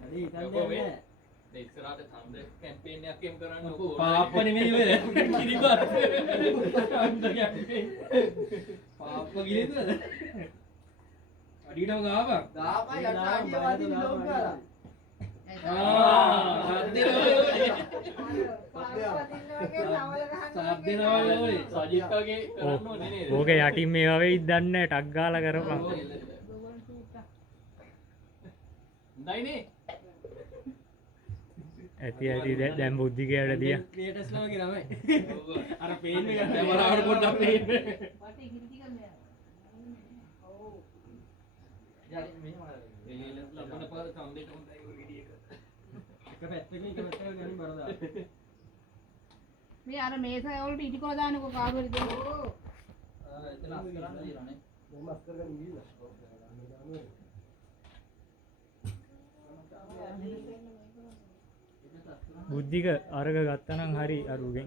හරි ඉතින් ඉස්සරහට ඡන්ද කැම්පේන් එකක් එම් කරන්න පාප්ප නෙමෙයි ඔය කිරිබත් ඡන්ද කැම්පේන් පාප්ප ගියේද අඩියටම ගාවා ගාපා යට අඩිය වදින ලොක් ගාලා සජිත්ගේ කරන්න ඕනේ නේද? ඕකේ යටින් මේ වගේ ඉදන්න ටක් ගාලා කරපන්. නයිනේ. ඇති දැන් බුද්ධිකයට දියා. ක්‍රියේටර්ස්ලා වගේ තමයි. අර පේන් එක කැමරාවට පොඩ්ඩක් පේන්න. ලබන පාර ඡන්දෙට හොඳයි ඔය විදිය එක. එක පැත්තකින් එක පැත්තකට ගනින් බරදා. මේ අර මේසය වලට ඉටිකොල දාන්නකෝ කාරු හරි දෙන්න. එතන අස් කරන්න දිනවනේ. මොකක් අස් කරගෙන ගිහිල්ලා. බුද්ධික අරග ගත්තනම් හරි අරුගෙන්.